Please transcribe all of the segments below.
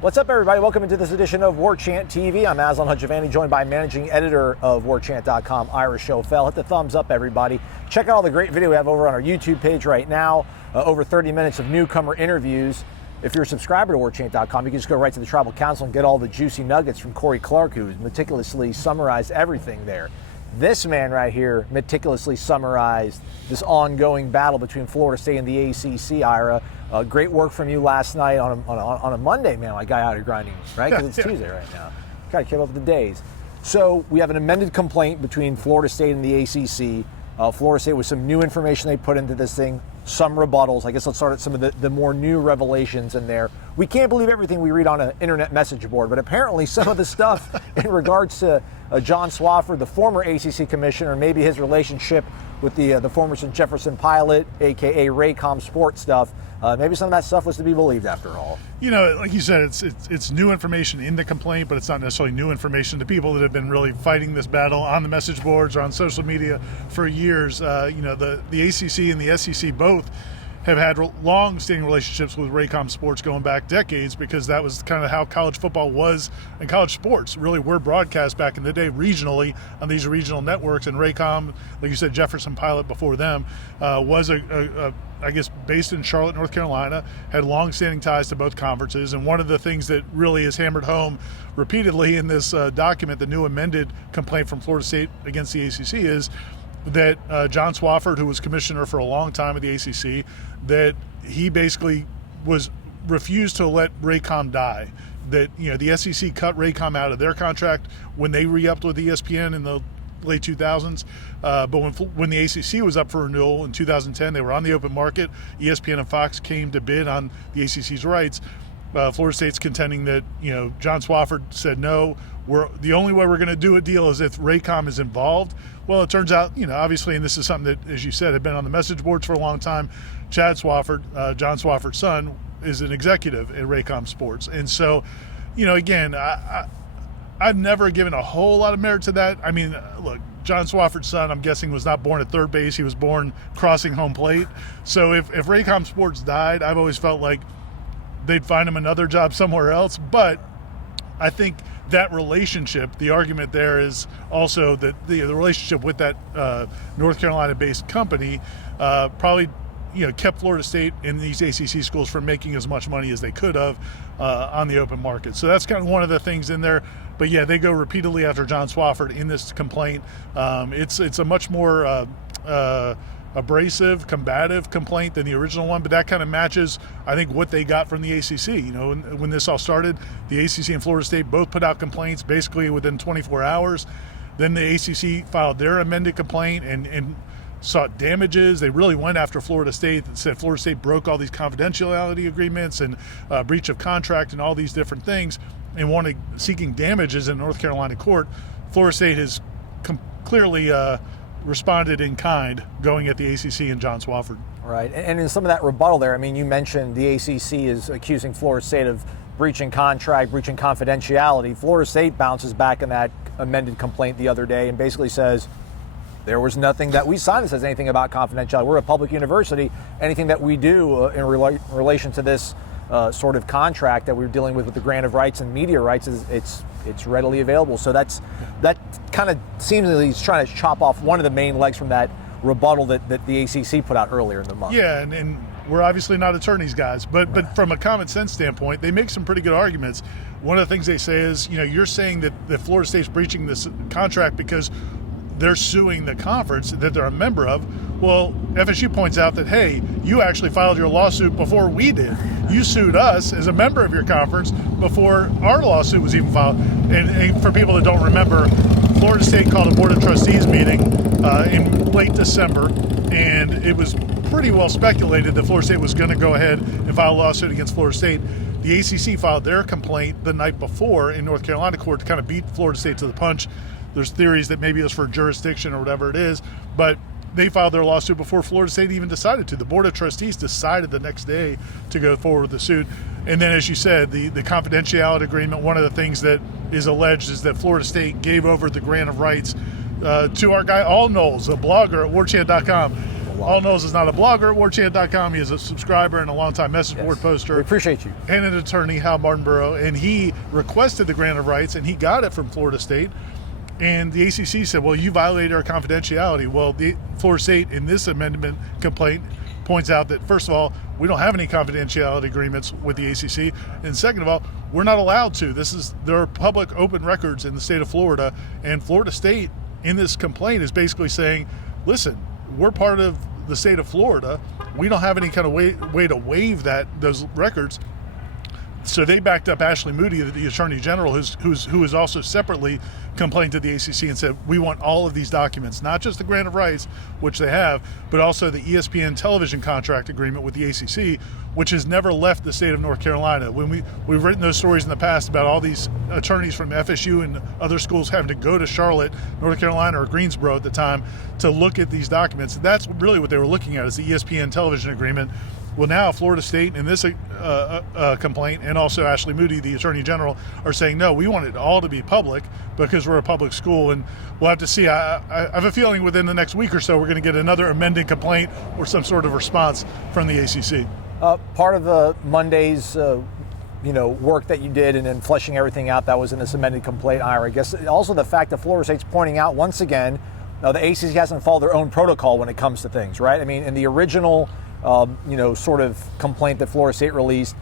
What's up, everybody? Welcome into this edition of Warchant TV. I'm Aslan Hajivandi, joined by managing editor of Warchant.com, Ira Schoffel. Hit the thumbs up, everybody. Check out all the great video we have over on our YouTube page right now. Over 30 minutes of newcomer interviews. If you're a subscriber to Warchant.com, you can just go right to the Tribal Council and get all the juicy nuggets from Corey Clark, who's meticulously summarized everything there. This man right here meticulously summarized this ongoing battle between Florida State and the ACC, Ira. Great work from you last night on a Monday, man. My guy out here grinding, right? Because it's Tuesday right now. Got to keep up with the days. So we have an amended complaint between Florida State and the ACC. Florida State with some new information they put into this thing, some rebuttals. I guess let's start at some of the more new revelations in there. We can't believe everything we read on an internet message board, but apparently some of the stuff in regards to John Swofford, the former ACC commissioner, maybe his relationship with the former St. Jefferson pilot, aka Raycom Sports stuff. Maybe some of that stuff was to be believed after all. You know, like you said, it's new information in the complaint, but it's not necessarily new information to people that have been really fighting this battle on the message boards or on social media for years. You know, the ACC and the SEC both have had long-standing relationships with Raycom Sports going back decades, because that was kind of how college football was, and college sports really were broadcast back in the day regionally on these regional networks. And Raycom, like you said, Jefferson Pilot before them, was I guess based in Charlotte, North Carolina, had long-standing ties to both conferences. And one of the things that really is hammered home repeatedly in this document, the new amended complaint from Florida State against the ACC, is that John Swofford, who was commissioner for a long time at the ACC, that he basically refused to let Raycom die. That, you know, the SEC cut Raycom out of their contract when they re-upped with ESPN in the late 2000s. But when the ACC was up for renewal in 2010, they were on the open market. ESPN and Fox came to bid on the ACC's rights. Florida State's contending that, you know, John Swofford said, no, the only way we're going to do a deal is if Raycom is involved. Well, it turns out, you know, obviously, and this is something that, as you said, had been on the message boards for a long time, Chad Swofford, John Swofford's son, is an executive at Raycom Sports. And so, you know, again, I've never given a whole lot of merit to that. I mean, look, John Swofford's son, I'm guessing, was not born at third base. He was born crossing home plate. So if Raycom Sports died, I've always felt like they'd find him another job somewhere else. But I think that relationship, the argument there is also that the relationship with that North Carolina-based company probably, you know, kept Florida State and these ACC schools from making as much money as they could have on the open market. So that's kind of one of the things in there. But yeah, they go repeatedly after John Swofford in this complaint. It's a much more abrasive, combative complaint than the original one, but that kind of matches, I think, what they got from the ACC. You know, when this all started, the ACC and Florida State both put out complaints basically within 24 hours. Then the ACC filed their amended complaint and sought damages. They really went after Florida State and said Florida State broke all these confidentiality agreements and breach of contract and all these different things, and seeking damages in North Carolina court. Florida State has clearly responded in kind, going at the ACC and John Swofford. Right, and in some of that rebuttal there, I mean, you mentioned the ACC is accusing Florida State of breaching contract, breaching confidentiality. Florida State bounces back in that amended complaint the other day and basically says, there was nothing that we signed that says anything about confidentiality. We're a public university. Anything that we do in relation to this sort of contract that we're dealing with the grant of rights and media rights, it's readily available. So that kind of seems that he's trying to chop off one of the main legs from that rebuttal that the ACC put out earlier in the month. Yeah, and we're obviously not attorneys, guys, but from a common sense standpoint, they make some pretty good arguments. One of the things they say is, you know, you're saying that Florida State's breaching this contract because they're suing the conference that they're a member of. Well, FSU points out that, hey, you actually filed your lawsuit before we did. You sued us as a member of your conference before our lawsuit was even filed. And for people that don't remember, Florida State called a Board of Trustees meeting in late December, and it was pretty well speculated that Florida State was going to go ahead and file a lawsuit against Florida State. The ACC filed their complaint the night before in North Carolina court to kind of beat Florida State to the punch. There's theories that maybe it was for jurisdiction or whatever it is, but they filed their lawsuit before Florida State even decided to. The Board of Trustees decided the next day to go forward with the suit. And then, as you said, the confidentiality agreement, one of the things that is alleged is that Florida State gave over the grant of rights to our guy, Noles, a blogger at Warchant.com. All Noles is not a blogger at Warchant.com. He is a subscriber and a longtime message board poster. We appreciate you. And an attorney, Hal Martinborough, and he requested the grant of rights, and he got it from Florida State. And the ACC said, well, you violated our confidentiality. Well, the Florida State, in this amendment complaint, points out that, first of all, we don't have any confidentiality agreements with the ACC. And second of all, we're not allowed to. There are public open records in the state of Florida. And Florida State, in this complaint, is basically saying, listen, we're part of the state of Florida. We don't have any kind of way to waive those records. So they backed up Ashley Moody, the Attorney General, who has also separately complained to the ACC and said, we want all of these documents, not just the grant of rights, which they have, but also the ESPN television contract agreement with the ACC, which has never left the state of North Carolina. When we've written those stories in the past about all these attorneys from FSU and other schools having to go to Charlotte, North Carolina, or Greensboro at the time to look at these documents. That's really what they were looking at, is the ESPN television agreement. Well, now Florida State in this complaint, and also Ashley Moody, the Attorney General, are saying, no, we want it all to be public because we're a public school, and we'll have to see. I have a feeling within the next week or so we're going to get another amended complaint or some sort of response from the ACC. Part of the Monday's work that you did and fleshing everything out that was in this amended complaint, Ira, I guess also the fact that Florida State's pointing out once again, the ACC hasn't followed their own protocol when it comes to things, right? I mean, in the original sort of complaint that Florida State released,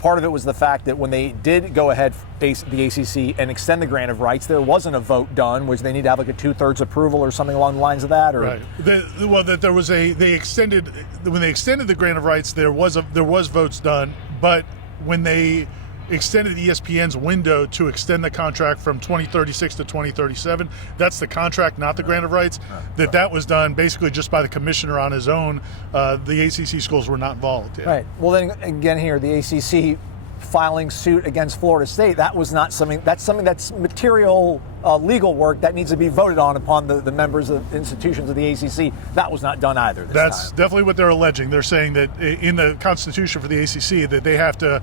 part of it was the fact that when they did go ahead, the ACC, and extend the grant of rights, there wasn't a vote done, which they need to have like a 2/3 approval or something along the lines of that, or right. When they extended the grant of rights, there was votes done, but when they extended ESPN's window to extend the contract from 2036 to 2037. That's the contract, not the grant of rights. That was done basically just by the commissioner on his own. The ACC schools were not involved. Yeah. Right. Well, then again here, the ACC filing suit against Florida State, that's something that's material legal work that needs to be voted on upon the members of institutions of the ACC. That was not done either this That's time. Definitely what they're alleging. They're saying that in the Constitution for the ACC that they have to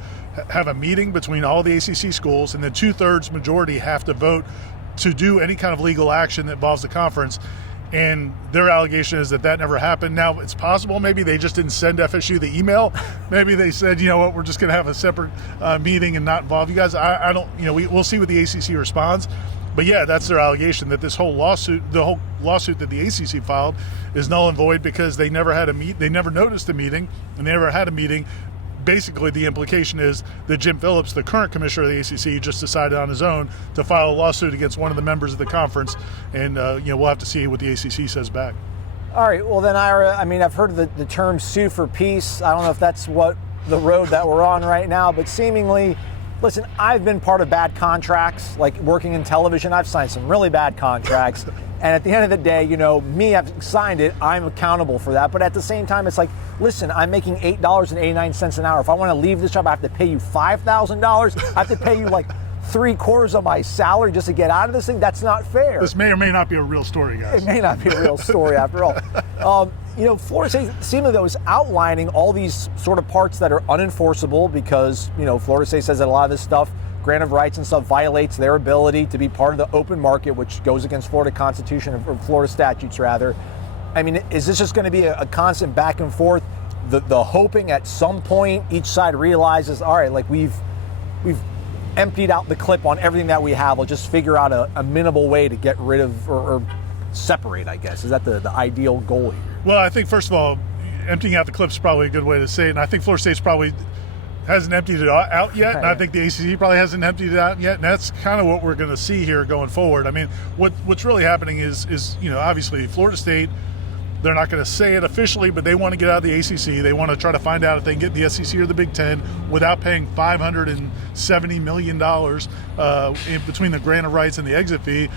have a meeting between all the ACC schools, and the 2/3 majority have to vote to do any kind of legal action that involves the conference. And their allegation is that never happened. Now, it's possible maybe they just didn't send FSU the email. Maybe they said, you know what, we're just going to have a separate meeting and not involve you guys. I don't, we'll see what the ACC responds. But yeah, that's their allegation, that this whole lawsuit, the whole lawsuit that the ACC filed, is null and void because they never had they never noticed a meeting, and they never had a meeting. Basically, the implication is that Jim Phillips, the current commissioner of the ACC, just decided on his own to file a lawsuit against one of the members of the conference, and we'll have to see what the ACC says back. All right. Well, then, Ira, I've heard the term "sue for peace." I don't know if that's what the road that we're on right now, but seemingly, listen, I've been part of bad contracts, like working in television. I've signed some really bad contracts. And at the end of the day, me, I've signed it, I'm accountable for that. But at the same time, it's like, listen, I'm making $8.89 an hour. If I want to leave this job, I have to pay you $5,000. I have to pay you like 3/4 of my salary just to get out of this thing. That's not fair. This may or may not be a real story, guys. It may not be a real story after all. Florida State seemingly though is outlining all these sort of parts that are unenforceable because, Florida State says that a lot of this stuff, grant of rights and stuff, violates their ability to be part of the open market, which goes against Florida Constitution or Florida statutes rather. Is this just going to be a constant back and forth? The hoping at some point each side realizes, all right, like we've emptied out the clip on everything that we have. We'll just figure out a minimal way to get rid of or separate, I guess. Is that the ideal goal here? Well, I think, first of all, emptying out the clip is probably a good way to say it. And I think Florida State's probably hasn't emptied it out yet. And I think the ACC probably hasn't emptied it out yet. And that's kind of what we're going to see here going forward. What's really happening is obviously Florida State, they're not going to say it officially, but they want to get out of the ACC. They want to try to find out if they can get the SEC or the Big Ten without paying $570 million in between the grant of rights and the exit fee.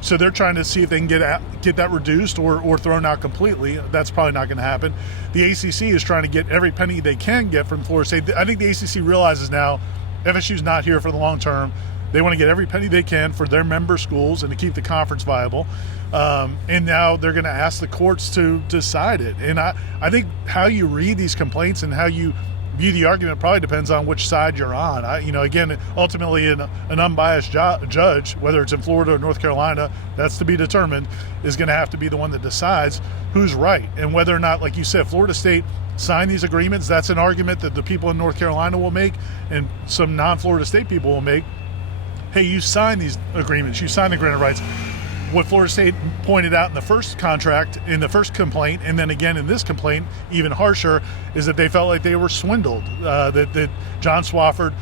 So they're trying to see if they can get that reduced or thrown out completely. That's probably not going to happen. The ACC is trying to get every penny they can get from Florida State. I think the ACC realizes now FSU's not here for the long term. They want to get every penny they can for their member schools and to keep the conference viable. And now they're going to ask the courts to decide it. And I think how you read these complaints and how you view the argument probably depends on which side you're on. Again, ultimately an unbiased judge, whether it's in Florida or North Carolina, that's to be determined, is going to have to be the one that decides who's right. And whether or not, like you said, Florida State signed these agreements, that's an argument that the people in North Carolina will make and some non-Florida State people will make. Hey, you signed these agreements, you signed the grant of rights. What Florida State pointed out in the first contract, in the first complaint, and then again in this complaint, even harsher, is that they felt like they were swindled, that John Swofford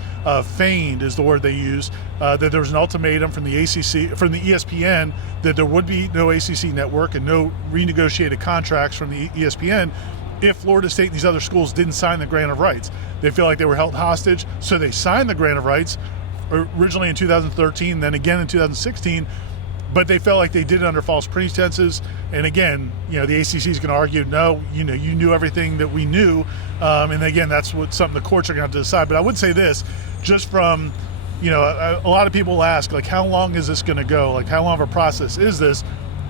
feigned, is the word they used, that there was an ultimatum from the ACC, from the ESPN, that there would be no ACC network and no renegotiated contracts from the ESPN if Florida State and these other schools didn't sign the grant of rights. They feel like they were held hostage, so they signed the grant of rights, originally in 2013, then again in 2016, but they felt like they did it under false pretenses. And again, the ACC is going to argue, no, you knew everything that we knew. And again, that's something the courts are going to have to decide. But I would say this, just from, a lot of people ask, like, how long is this going to go? Like, how long of a process is this?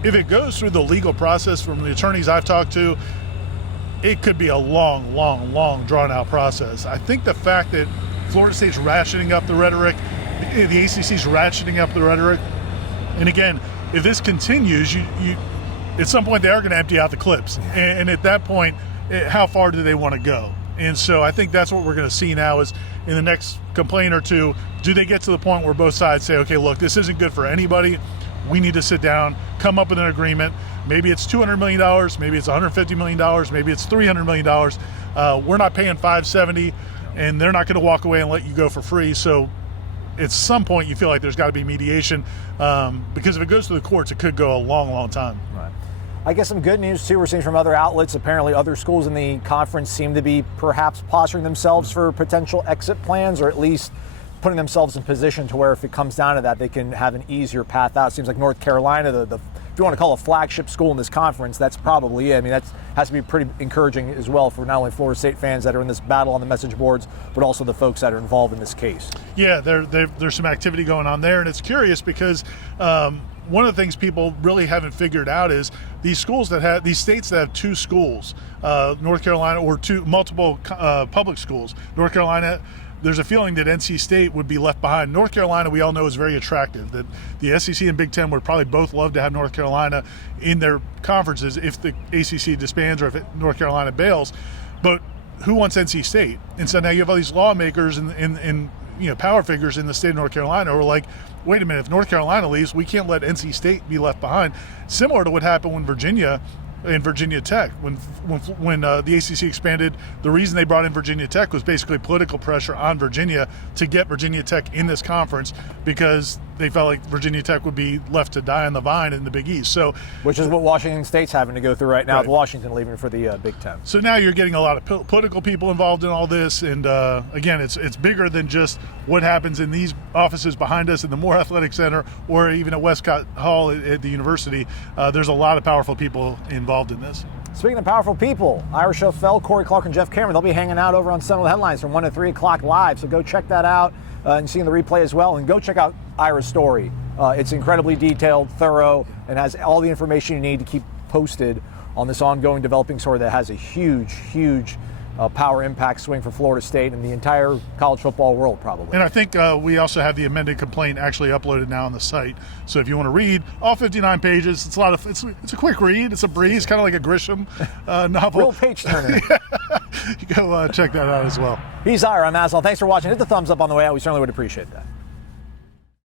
If it goes through the legal process from the attorneys I've talked to, it could be a long, long, long drawn out process. I think the fact that Florida State's ratcheting up the rhetoric, the ACC's ratcheting up the rhetoric, and again, if this continues, you at some point they are going to empty out the clips. And at that point, how far do they want to go? And so I think that's what we're going to see now is in the next complaint or two, do they get to the point where both sides say, okay, look, this isn't good for anybody. We need to sit down, come up with an agreement. Maybe it's $200 million, maybe it's $150 million, maybe it's $300 million. We're not paying $570, and they're not going to walk away and let you go for free. So at some point you feel like there's got to be mediation because if it goes to the courts, it could go a long, long time. Right. I guess some good news too, we're seeing from other outlets, apparently other schools in the conference seem to be perhaps posturing themselves for potential exit plans, or at least putting themselves in position to where if it comes down to that, they can have an easier path out. It seems like North Carolina, if you want to call a flagship school in this conference, that's probably it. I mean, that has to be pretty encouraging as well for not only Florida State fans that are in this battle on the message boards, but also the folks that are involved in this case. Yeah, there's some activity going on there, and it's curious because one of the things people really haven't figured out is these states that have two schools, North Carolina, or multiple public schools. North Carolina, there's a feeling that NC State would be left behind. North Carolina, we all know, is very attractive. That the SEC and Big Ten would probably both love to have North Carolina in their conferences if the ACC disbands or if North Carolina bails. But who wants NC State? And so now you have all these lawmakers and power figures in the state of North Carolina who are like, wait a minute, if North Carolina leaves, we can't let NC State be left behind. Similar to what happened when Virginia Tech, when the ACC expanded, the reason they brought in Virginia Tech was basically political pressure on Virginia to get Virginia Tech in this conference because they felt like Virginia Tech would be left to die on the vine in the Big East. So, which is what Washington State's having to go through right now, with Washington leaving for the Big Ten. So now you're getting a lot of political people involved in all this, and again, it's bigger than just what happens in these offices behind us in the Moore Athletic Center or even at Westcott Hall at the university. There's a lot of powerful people involved in this. Speaking of powerful people, Ira Schoffel, Corey Clark, and Jeff Cameron, they'll be hanging out over on Seminole Headlines from 1 to 3 o'clock live. So go check that out and see the replay as well. And go check out Ira's story. It's incredibly detailed, thorough, and has all the information you need to keep posted on this ongoing developing story that has a huge, huge power impact swing for Florida State and the entire college football world, probably. And I think we also have the amended complaint actually uploaded now on the site. So if you want to read all 59 pages, it's a quick read. It's a breeze, kind of like a Grisham novel. Real page turner. You go check that out as well. He's Ira. I'm Aslan. Thanks for watching. Hit the thumbs up on the way out. We certainly would appreciate that.